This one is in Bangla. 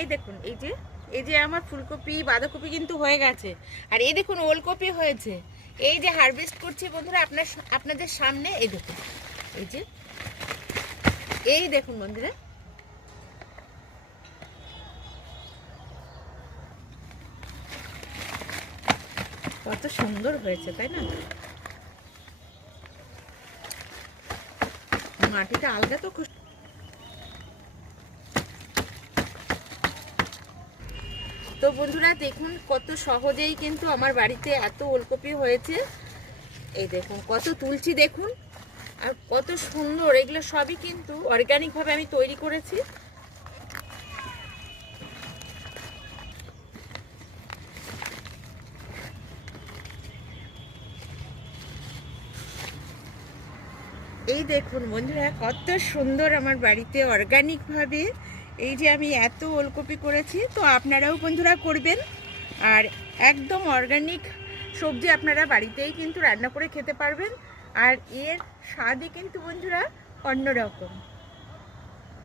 এই দেখুন, এই যে আমার ফুলকপি বাঁধাকপি কিন্তু হয়ে গেছে, আর এই দেখুন ওলকপি হয়েছে। এই যে হারভেস্ট করছি বন্ধুরা আপনাদের সামনে। এই দেখুন, এই দেখুন বন্ধুরা, কত সুন্দর হয়েছে তাই না? মাটিটা আলগা তো খুব। তো বন্ধুরা দেখুন কত সহজেই কিন্তু আমার বাড়িতে এত ওলকপি হয়েছে। এই দেখুন কত তুলছি দেখুন, আর কত সুন্দর। এগুলো সবই কিন্তু অর্গানিকভাবে আমি তৈরি করেছি। এই দেখুন বন্ধুরা কত সুন্দর আমার বাড়িতে অর্গানিকভাবে এই যে আমি এত ওলকপি করেছি। তো আপনারাও বন্ধুরা করবেন, আর একদম অর্গানিক সবজি আপনারা বাড়িতেই কিন্তু রান্না করে খেতে পারবেন। আর এর স্বাদই কিন্তু বন্ধুরা অন্যরকম।